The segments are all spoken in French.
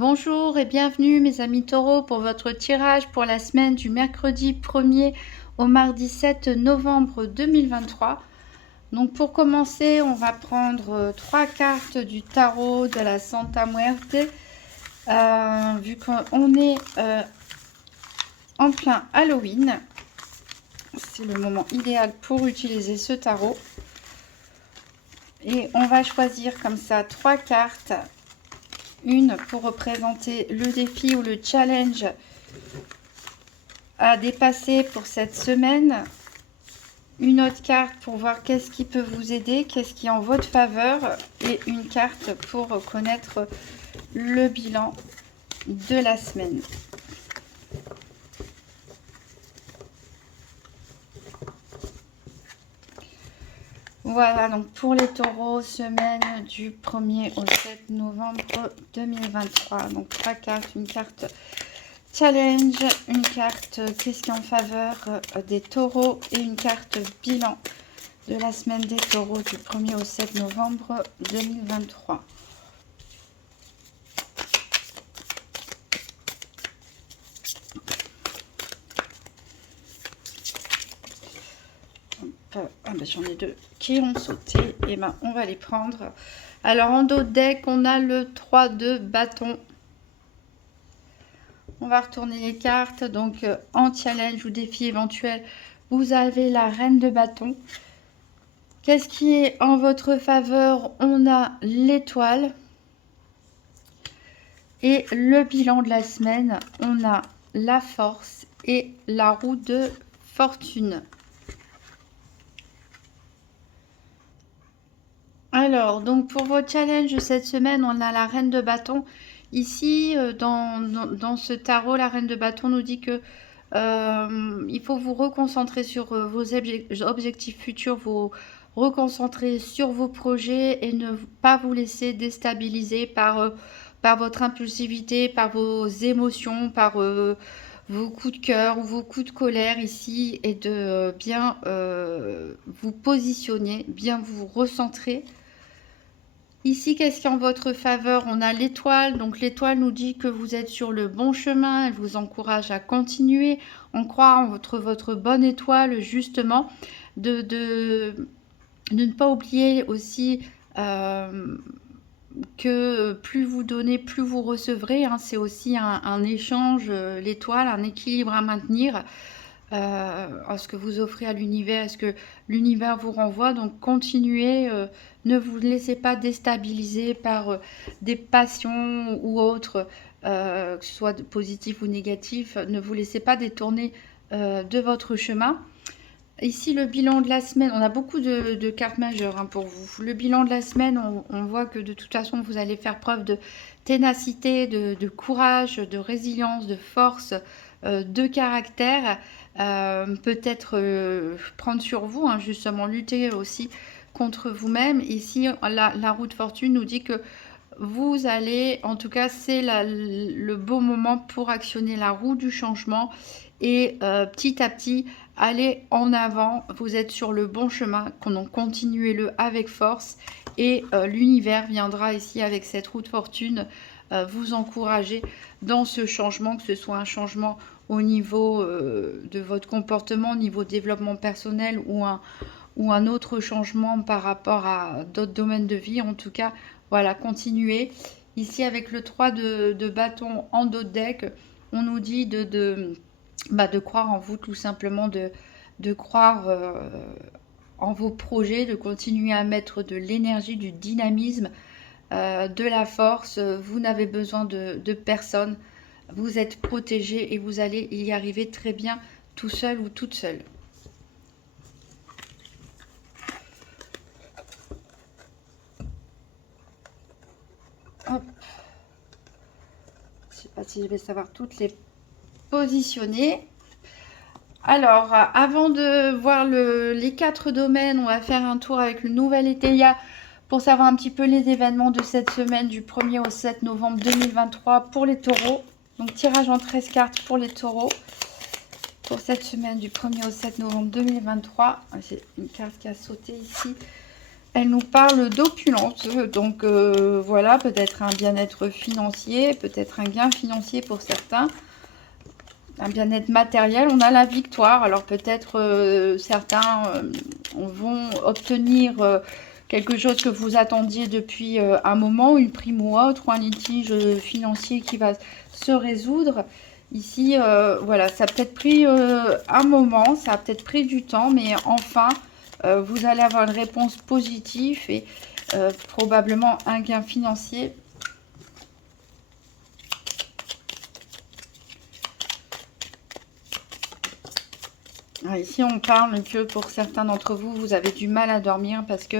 Bonjour et bienvenue mes amis taureaux pour votre tirage pour la semaine du mercredi 1er au mardi 7 novembre 2023. Donc pour commencer, on va prendre 3 cartes du tarot de la Santa Muerte. Vu qu'on est en plein Halloween, c'est le moment idéal pour utiliser ce tarot. Et on va choisir comme ça 3 cartes. Une pour représenter le défi ou le challenge à dépasser pour cette semaine. Une autre carte pour voir qu'est-ce qui peut vous aider, qu'est-ce qui est en votre faveur. Et une carte pour connaître le bilan de la semaine. Voilà, donc pour les taureaux, semaine du 1er au 7 novembre 2023. Donc 3 cartes, une carte challenge, une carte qu'est-ce qui est en faveur des taureaux et une carte bilan de la semaine des taureaux du 1er au 7 novembre 2023. Ah ben, j'en ai deux qui ont sauté, et ben on va les prendre. Alors en dos de deck, on a le 3 de bâton. On va retourner les cartes. Donc en challenge ou défi éventuel, vous avez la reine de bâton. Qu'est-ce qui est en votre faveur? On a l'étoile. Et le bilan de la semaine, on a la force et la roue de fortune. Alors, donc pour vos challenges cette semaine, on a la reine de bâton. Ici, dans ce tarot, la reine de bâton nous dit que il faut vous reconcentrer sur vos objectifs futurs, vous reconcentrer sur vos projets et ne pas vous laisser déstabiliser par votre impulsivité, par vos émotions, par vos coups de cœur ou vos coups de colère ici, et de bien vous positionner, bien vous recentrer. Ici, qu'est-ce qui est en votre faveur? On a l'étoile. Donc l'étoile nous dit que vous êtes sur le bon chemin. Elle vous encourage à continuer. On croit en votre bonne étoile, justement. De ne pas oublier aussi que plus vous donnez, plus vous recevrez. Hein. C'est aussi un échange, l'étoile, un équilibre à maintenir. À ce que vous offrez à l'univers, à ce que l'univers vous renvoie. Donc continuez, ne vous laissez pas déstabiliser par des passions ou autres, que ce soit positif ou négatif. Ne vous laissez pas détourner de votre chemin. Ici, le bilan de la semaine, on a beaucoup de cartes majeures pour vous. Le bilan de la semaine, on voit que de toute façon, vous allez faire preuve de ténacité, de courage, de résilience, de force, de caractère. Peut-être prendre sur vous, justement, lutter aussi contre vous-même. Ici, la roue de fortune nous dit que vous allez, en tout cas, c'est le bon moment pour actionner la roue du changement et petit à petit aller en avant. Vous êtes sur le bon chemin, donc continuez-le avec force et l'univers viendra ici avec cette roue de fortune vous encourager dans ce changement, que ce soit un changement au niveau de votre comportement, au niveau développement personnel ou un autre changement par rapport à d'autres domaines de vie. En tout cas, voilà, continuez. Ici, avec le 3 de bâton en dos de deck, on nous dit de croire en vous, tout simplement, de croire en vos projets, de continuer à mettre de l'énergie, du dynamisme, de la force. Vous n'avez besoin de personne. Vous êtes protégé et vous allez y arriver très bien tout seul ou toute seule. Hop. Je ne sais pas si je vais savoir toutes les positionner. Alors, avant de voir les 4 domaines, on va faire un tour avec le nouvel Eteia pour savoir un petit peu les événements de cette semaine du 1er au 7 novembre 2023 pour les taureaux. Donc, tirage en 13 cartes pour les taureaux pour cette semaine du 1er au 7 novembre 2023. C'est une carte qui a sauté ici. elle nous parle d'opulence. Donc voilà, peut-être un bien-être financier, peut-être un gain financier pour certains. Un bien-être matériel, on a la victoire. Alors peut-être certains vont obtenir quelque chose que vous attendiez depuis un moment, une prime ou autre, ou un litige financier qui va se résoudre. Ici, voilà, ça a peut-être pris un moment, ça a peut-être pris du temps, mais enfin, vous allez avoir une réponse positive et probablement un gain financier. Ici, on parle que pour certains d'entre vous, vous avez du mal à dormir parce que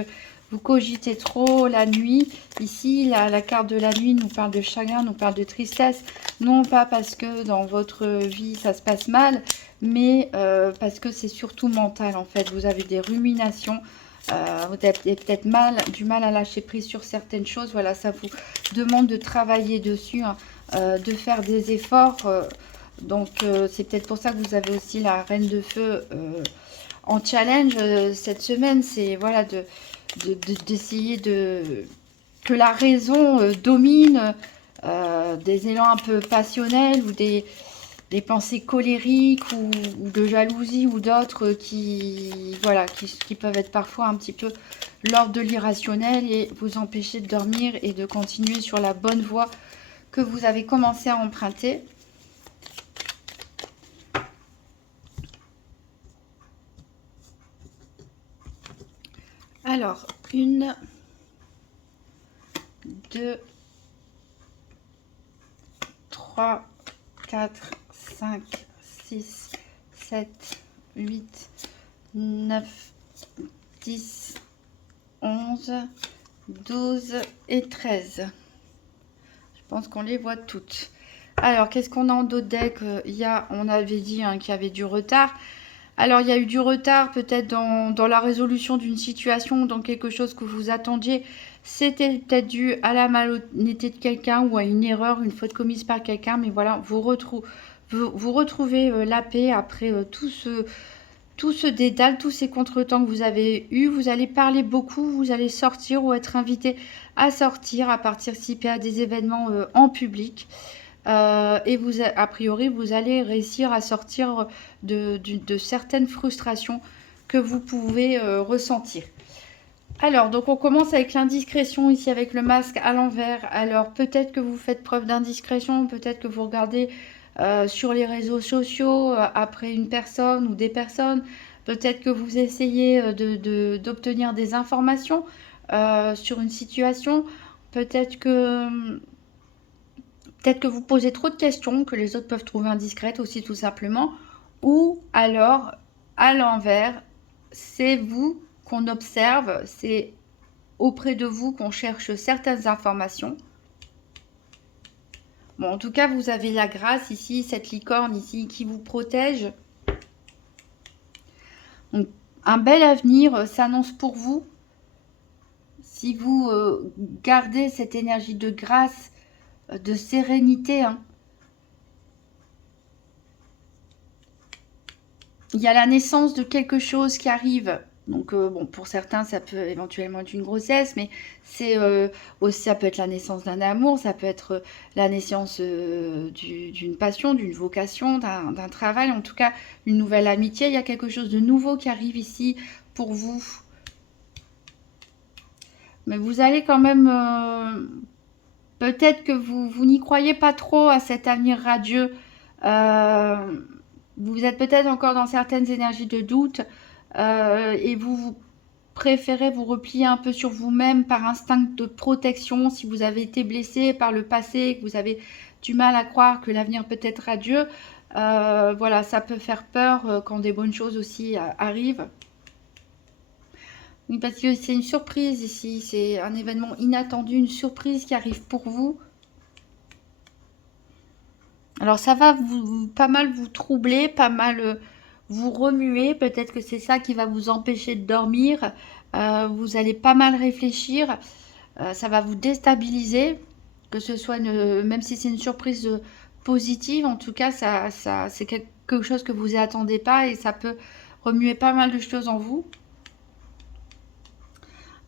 vous cogitez trop la nuit. Ici, la carte de la nuit nous parle de chagrin, nous parle de tristesse. Non pas parce que dans votre vie, ça se passe mal, mais parce que c'est surtout mental, en fait. Vous avez des ruminations. Vous avez peut-être du mal à lâcher prise sur certaines choses. Voilà, ça vous demande de travailler dessus, hein, de faire des efforts. Donc, c'est peut-être pour ça que vous avez aussi la Reine de Feu en challenge cette semaine. C'est voilà, d'essayer que la raison domine des élans un peu passionnels ou des pensées colériques ou de jalousie ou d'autres voilà, qui peuvent être parfois un petit peu l'ordre de l'irrationnel et vous empêcher de dormir et de continuer sur la bonne voie que vous avez commencé à emprunter. Alors, 1, 2, 3, 4, 5, 6, 7, 8, 9, 10, 11, 12 et 13. Je pense qu'on les voit toutes. Alors, qu'est-ce qu'on a en d'autres decks? On avait dit qu'il y avait du retard. Alors, il y a eu du retard peut-être dans la résolution d'une situation, dans quelque chose que vous attendiez. C'était peut-être dû à la malhonnêteté de quelqu'un ou à une erreur, une faute commise par quelqu'un. Mais voilà, vous retrouvez la paix après tout ce dédale, tous ces contretemps que vous avez eus. Vous allez parler beaucoup, vous allez sortir ou être invité à sortir, à participer à des événements en public. Et vous, a priori, vous allez réussir à sortir de certaines frustrations que vous pouvez ressentir. Alors, donc on commence avec l'indiscrétion ici avec le masque à l'envers. Alors, peut-être que vous faites preuve d'indiscrétion, peut-être que vous regardez sur les réseaux sociaux après une personne ou des personnes. Peut-être que vous essayez d'obtenir des informations sur une situation. Peut-être que vous posez trop de questions que les autres peuvent trouver indiscrètes aussi tout simplement. Ou alors, à l'envers, c'est vous qu'on observe, c'est auprès de vous qu'on cherche certaines informations. Bon, en tout cas, vous avez la grâce ici, cette licorne ici qui vous protège. Donc, un bel avenir s'annonce pour vous. Si vous gardez cette énergie de grâce, de sérénité, hein. Il y a la naissance de quelque chose qui arrive. Donc, bon, pour certains, ça peut éventuellement être une grossesse, mais c'est aussi, ça peut être la naissance d'un amour, ça peut être la naissance d'une passion, d'une vocation, d'un travail, en tout cas, une nouvelle amitié. Il y a quelque chose de nouveau qui arrive ici pour vous. Mais vous allez quand même... peut-être que vous n'y croyez pas trop à cet avenir radieux. Vous êtes peut-être encore dans certaines énergies de doute et vous préférez vous replier un peu sur vous-même par instinct de protection si vous avez été blessé par le passé, que vous avez du mal à croire que l'avenir peut être radieux. Voilà, ça peut faire peur quand des bonnes choses aussi arrivent. Oui, parce que c'est une surprise ici, c'est un événement inattendu, une surprise qui arrive pour vous. Alors ça va pas mal vous troubler, pas mal vous remuer. Peut-être que c'est ça qui va vous empêcher de dormir. Vous allez pas mal réfléchir. Ça va vous déstabiliser. Que ce soit, même si c'est une surprise positive, en tout cas, c'est quelque chose que vous n'y attendez pas et ça peut remuer pas mal de choses en vous.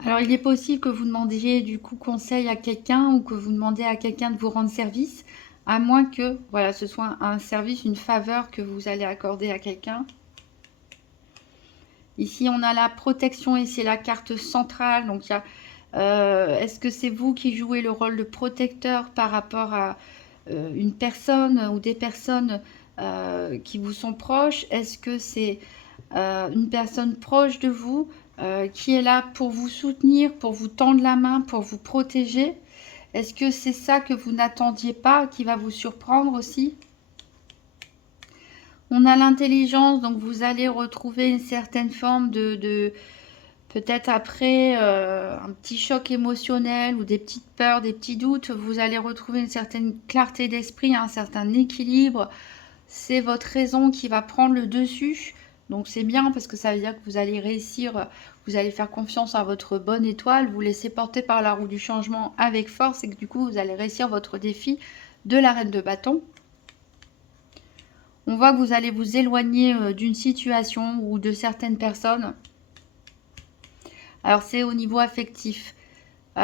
Alors, il est possible que vous demandiez du coup conseil à quelqu'un ou que vous demandez à quelqu'un de vous rendre service, à moins que, voilà, ce soit un service, une faveur que vous allez accorder à quelqu'un. Ici, on a la protection et c'est la carte centrale. Donc, il y a, est-ce que c'est vous qui jouez le rôle de protecteur par rapport à une personne ou des personnes qui vous sont proches? Est-ce que c'est une personne proche de vous qui est là pour vous soutenir, pour vous tendre la main, pour vous protéger? Est-ce que c'est ça que vous n'attendiez pas, qui va vous surprendre aussi? On a l'intelligence, donc vous allez retrouver une certaine forme de peut-être après un petit choc émotionnel ou des petites peurs, des petits doutes, vous allez retrouver une certaine clarté d'esprit, un certain équilibre. C'est votre raison qui va prendre le dessus. Donc c'est bien parce que ça veut dire que vous allez réussir, vous allez faire confiance à votre bonne étoile, vous laissez porter par la roue du changement avec force et que du coup vous allez réussir votre défi de la reine de bâton. On voit que vous allez vous éloigner d'une situation ou de certaines personnes. Alors c'est au niveau affectif. Vous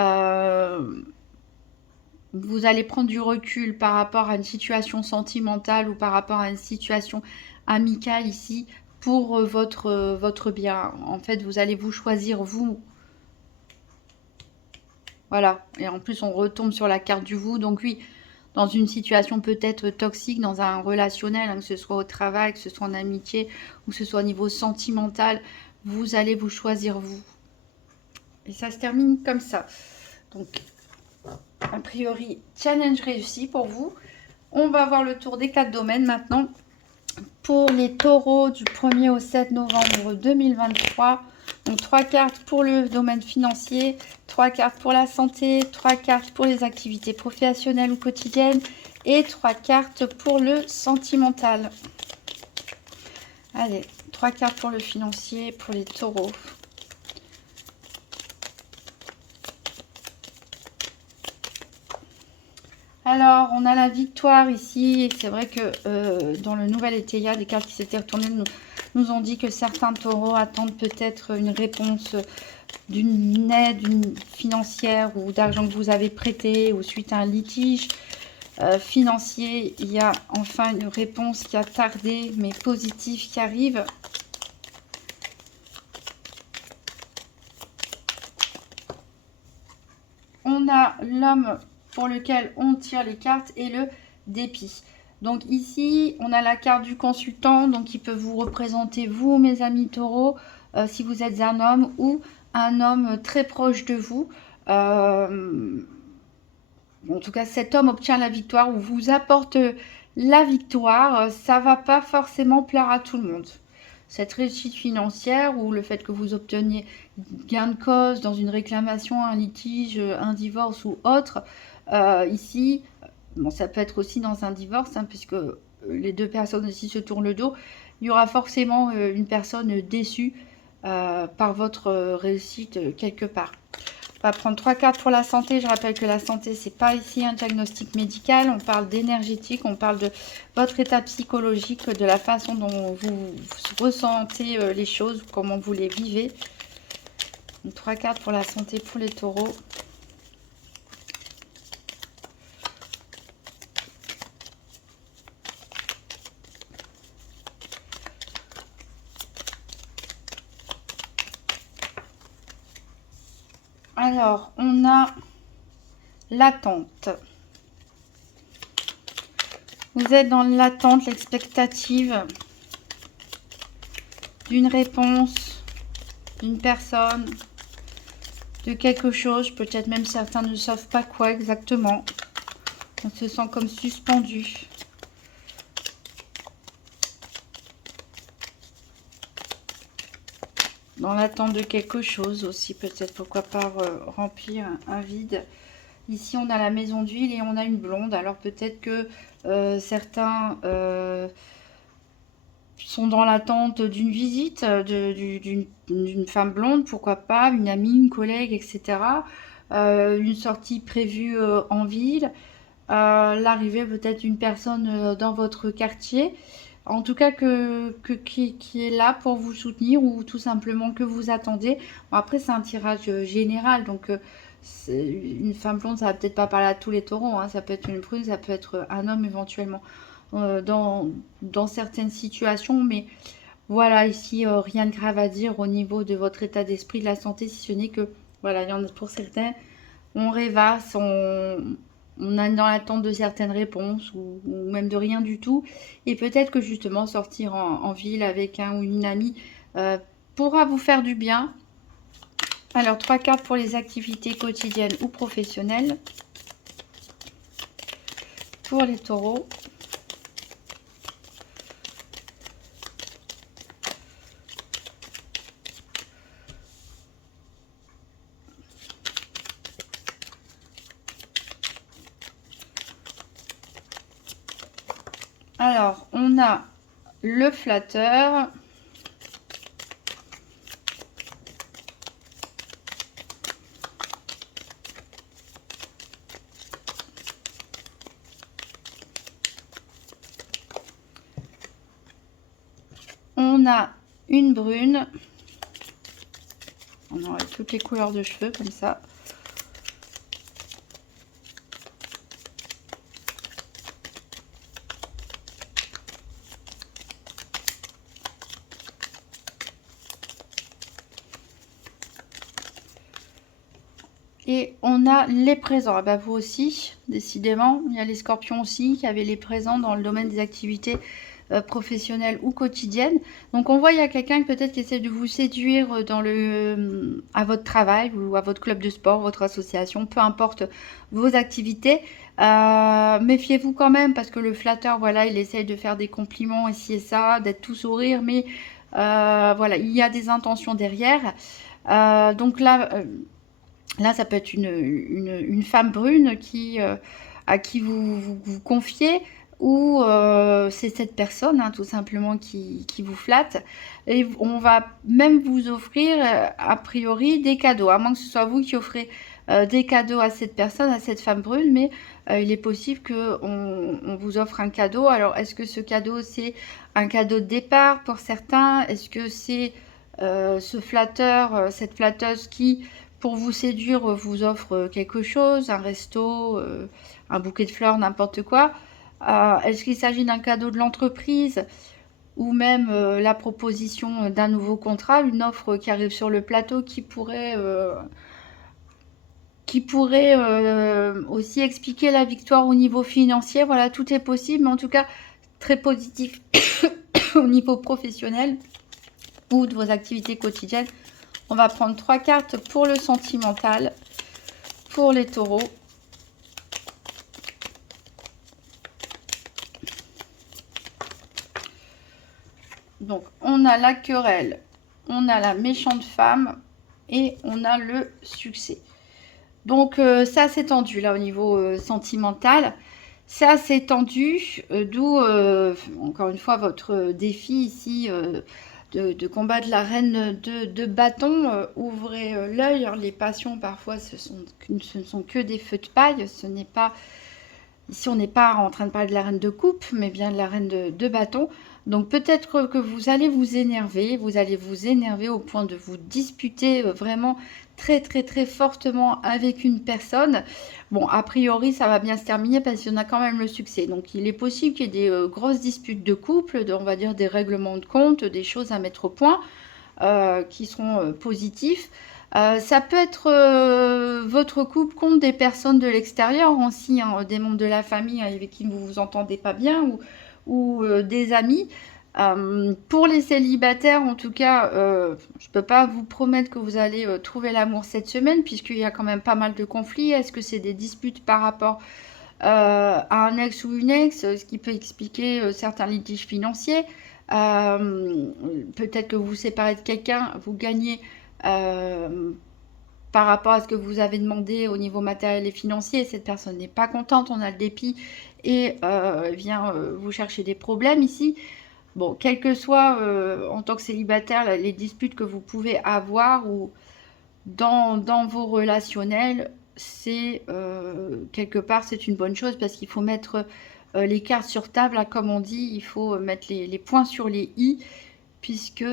allez prendre du recul par rapport à une situation sentimentale ou par rapport à une situation amicale ici pour votre bien. En fait, vous allez vous choisir vous. Voilà. Et en plus, on retombe sur la carte du vous. Donc oui, dans une situation peut-être toxique, dans un relationnel, hein, que ce soit au travail, que ce soit en amitié ou que ce soit au niveau sentimental, vous allez vous choisir vous. Et ça se termine comme ça. Donc, a priori, challenge réussi pour vous. On va voir le tour des 4 domaines maintenant. Pour les taureaux du 1er au 7 novembre 2023. Donc 3 cartes pour le domaine financier, 3 cartes pour la santé, 3 cartes pour les activités professionnelles ou quotidiennes et 3 cartes pour le sentimental. Allez, 3 cartes pour le financier, pour les taureaux. Alors, on a la victoire ici. C'est vrai que dans le nouvel étayat, des cartes qui s'étaient retournées nous ont dit que certains taureaux attendent peut-être une réponse d'une aide financière ou d'argent que vous avez prêté ou suite à un litige financier. Il y a enfin une réponse qui a tardé mais positive qui arrive. On a l'homme pour lequel on tire les cartes et le dépit. Donc ici, on a la carte du consultant, donc il peut vous représenter, vous, mes amis taureaux, si vous êtes un homme ou un homme très proche de vous. En tout cas, cet homme obtient la victoire ou vous apporte la victoire. Ça va pas forcément plaire à tout le monde. Cette réussite financière ou le fait que vous obteniez gain de cause dans une réclamation, un litige, un divorce ou autre, ici, bon, ça peut être aussi dans un divorce, hein, puisque les deux personnes ici se tournent le dos. Il y aura forcément une personne déçue par votre réussite quelque part. On va prendre 3 cartes pour la santé. Je rappelle que la santé, c'est pas ici un diagnostic médical. On parle d'énergétique, on parle de votre état psychologique, de la façon dont vous ressentez les choses, comment vous les vivez. Donc, 3 cartes pour la santé pour les taureaux. Alors, on a l'attente. Vous êtes dans l'attente, l'expectative d'une réponse, d'une personne, de quelque chose. Peut-être même certains ne savent pas quoi exactement. On se sent comme suspendu. Dans l'attente de quelque chose aussi, peut-être, pourquoi pas remplir un vide. Ici, on a la maison d'huile et on a une blonde. Alors, peut-être que certains sont dans l'attente d'une visite d'une femme blonde, pourquoi pas, une amie, une collègue, etc. Une sortie prévue en ville. L'arrivée peut-être d'une personne dans votre quartier. en tout cas qui est là pour vous soutenir, ou tout simplement que vous attendez. Bon, après, c'est un tirage général, donc une femme blonde, ça va peut-être pas parler à tous les taureaux, hein. Ça peut être une brune, ça peut être un homme éventuellement, dans certaines situations, mais voilà, ici, rien de grave à dire au niveau de votre état d'esprit, de la santé, si ce n'est que, voilà, il y en a pour certains, on rêvasse, on est dans l'attente de certaines réponses, ou même de rien du tout. Et peut-être que justement sortir en ville avec un ou une amie pourra vous faire du bien. Alors, 3 cartes pour les activités quotidiennes ou professionnelles pour les taureaux. Alors, on a le flatteur. On a une brune. On aura toutes les couleurs de cheveux comme ça. Et on a les présents. Ah bah vous aussi, décidément. Il y a les scorpions aussi qui avaient les présents dans le domaine des activités professionnelles ou quotidiennes. Donc on voit il y a quelqu'un peut-être qui essaie de vous séduire à votre travail ou à votre club de sport, votre association, peu importe vos activités. Méfiez-vous quand même, parce que le flatteur, voilà, il essaye de faire des compliments ici et ça, d'être tout sourire, mais voilà, il y a des intentions derrière. Donc là, ça peut être une femme brune à qui vous confiez, ou c'est cette personne, hein, tout simplement, qui vous flatte. Et on va même vous offrir, a priori, des cadeaux, à moins que ce soit vous qui offrez des cadeaux à cette personne, à cette femme brune, mais il est possible qu'on vous offre un cadeau. Alors, est-ce que ce cadeau, c'est un cadeau de départ pour certains? Est-ce que c'est ce flatteur, cette flatteuse qui, pour vous séduire, vous offre quelque chose, un resto, un bouquet de fleurs, n'importe quoi? Est-ce qu'il s'agit d'un cadeau de l'entreprise, ou même la proposition d'un nouveau contrat, une offre qui arrive sur le plateau qui pourrait aussi expliquer la victoire au niveau financier? Voilà, tout est possible, mais en tout cas, très positif au niveau professionnel ou de vos activités quotidiennes. On va prendre 3 cartes pour le sentimental, pour les taureaux. Donc, on a la querelle, on a la méchante femme et on a le succès. Donc, c'est assez tendu là au niveau sentimental. C'est assez tendu, d'où, encore une fois, votre défi ici de combattre la reine de bâton. Ouvrez l'œil, hein, les passions parfois ce ne sont que des feux de paille. Ce n'est pas, ici on n'est pas en train de parler de la reine de coupe, mais bien de la reine de bâton. Donc peut-être que vous allez vous énerver au point de vous disputer vraiment très très très fortement avec une personne. Bon, a priori ça va bien se terminer parce qu'il y en a quand même le succès. Donc il est possible qu'il y ait des grosses disputes de couple, on va dire des règlements de compte, des choses à mettre au point qui seront positifs. Ça peut être votre couple contre des personnes de l'extérieur aussi, hein, des membres de la famille avec qui vous vous entendez pas bien, ou des amis. Pour les célibataires, en tout cas, je ne peux pas vous promettre que vous allez trouver l'amour cette semaine, puisqu'il y a quand même pas mal de conflits. Est-ce que c'est des disputes par rapport à un ex ou une ex, ce qui peut expliquer certains litiges financiers? Peut-être que vous vous séparez de quelqu'un, vous gagnez par rapport à ce que vous avez demandé au niveau matériel et financier. Cette personne n'est pas contente, on a le dépit, et vient vous chercher des problèmes ici. Bon, quel que soit en tant que célibataire les disputes que vous pouvez avoir, ou dans vos relationnels, c'est quelque part c'est une bonne chose, parce qu'il faut mettre les cartes sur table, hein, comme on dit, il faut mettre les points sur les i, puisque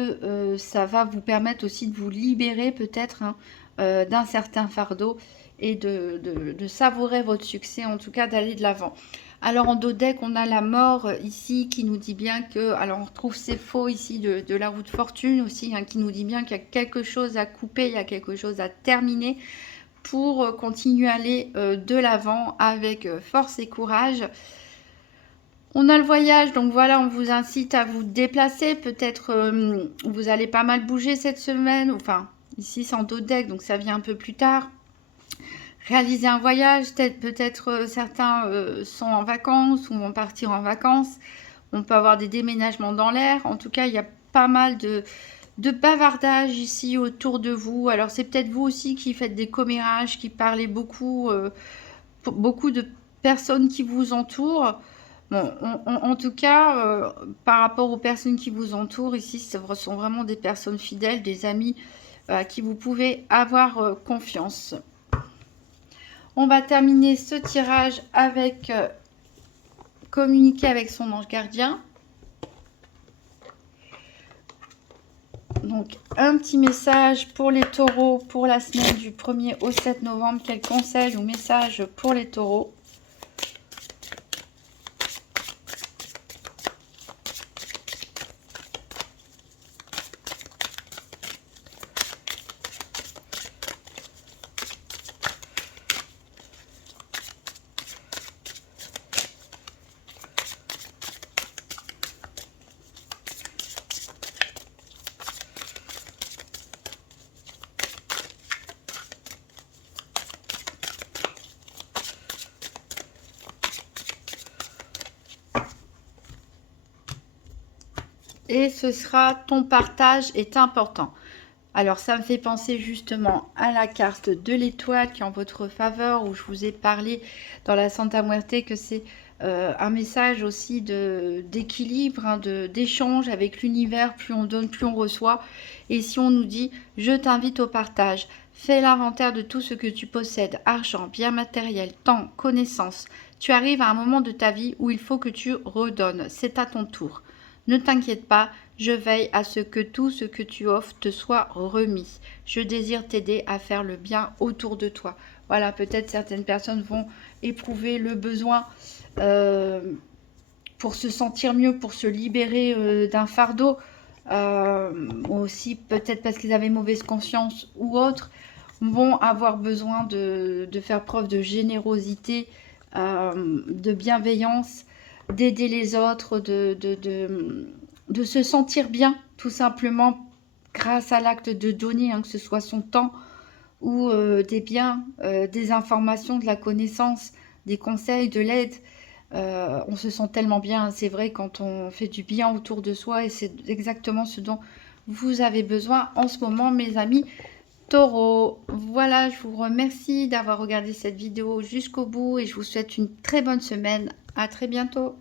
ça va vous permettre aussi de vous libérer peut-être, hein, d'un certain fardeau et de savourer votre succès, en tout cas d'aller de l'avant. Alors en dos deck, on a la mort ici qui nous dit bien que, alors on retrouve ces faux ici de la roue de fortune aussi, hein, qui nous dit bien qu'il y a quelque chose à couper, il y a quelque chose à terminer pour continuer à aller de l'avant avec force et courage. On a le voyage, donc voilà, on vous incite à vous déplacer. Peut-être vous allez pas mal bouger cette semaine. Enfin, ici c'est en dos deck, donc ça vient un peu plus tard. Réaliser un voyage, peut-être certains sont en vacances ou vont partir en vacances. On peut avoir des déménagements dans l'air. En tout cas, il y a pas mal de bavardage ici autour de vous. Alors c'est peut-être vous aussi qui faites des commérages, qui parlez beaucoup, beaucoup de personnes qui vous entourent. Bon, en tout cas, par rapport aux personnes qui vous entourent, ici, ce sont vraiment des personnes fidèles, des amis à qui vous pouvez avoir confiance. On va terminer ce tirage avec communiquer avec son ange gardien. Donc, un petit message pour les taureaux pour la semaine du 1er au 7 novembre. Quel conseil ou message pour les taureaux? Et ce sera ton partage est important. Alors ça me fait penser justement à la carte de l'étoile qui est en votre faveur, où je vous ai parlé dans la Santa Muerte que c'est un message aussi d'équilibre, hein, d'échange avec l'univers. Plus on donne, plus on reçoit. Et si on nous dit je t'invite au partage, fais l'inventaire de tout ce que tu possèdes, argent, biens matériels, temps, connaissances. Tu arrives à un moment de ta vie où il faut que tu redonnes, c'est à ton tour. Ne t'inquiète pas, je veille à ce que tout ce que tu offres te soit remis. Je désire t'aider à faire le bien autour de toi. Voilà, peut-être certaines personnes vont éprouver le besoin pour se sentir mieux, pour se libérer d'un fardeau. Aussi, peut-être parce qu'ils avaient mauvaise conscience ou autre, vont avoir besoin de faire preuve de générosité, de bienveillance, d'aider les autres, de se sentir bien, tout simplement, grâce à l'acte de donner, hein, que ce soit son temps ou des biens, des informations, de la connaissance, des conseils, de l'aide. On se sent tellement bien, c'est vrai, quand on fait du bien autour de soi, et c'est exactement ce dont vous avez besoin en ce moment, mes amis Taureau. Voilà, je vous remercie d'avoir regardé cette vidéo jusqu'au bout et je vous souhaite une très bonne semaine. À très bientôt.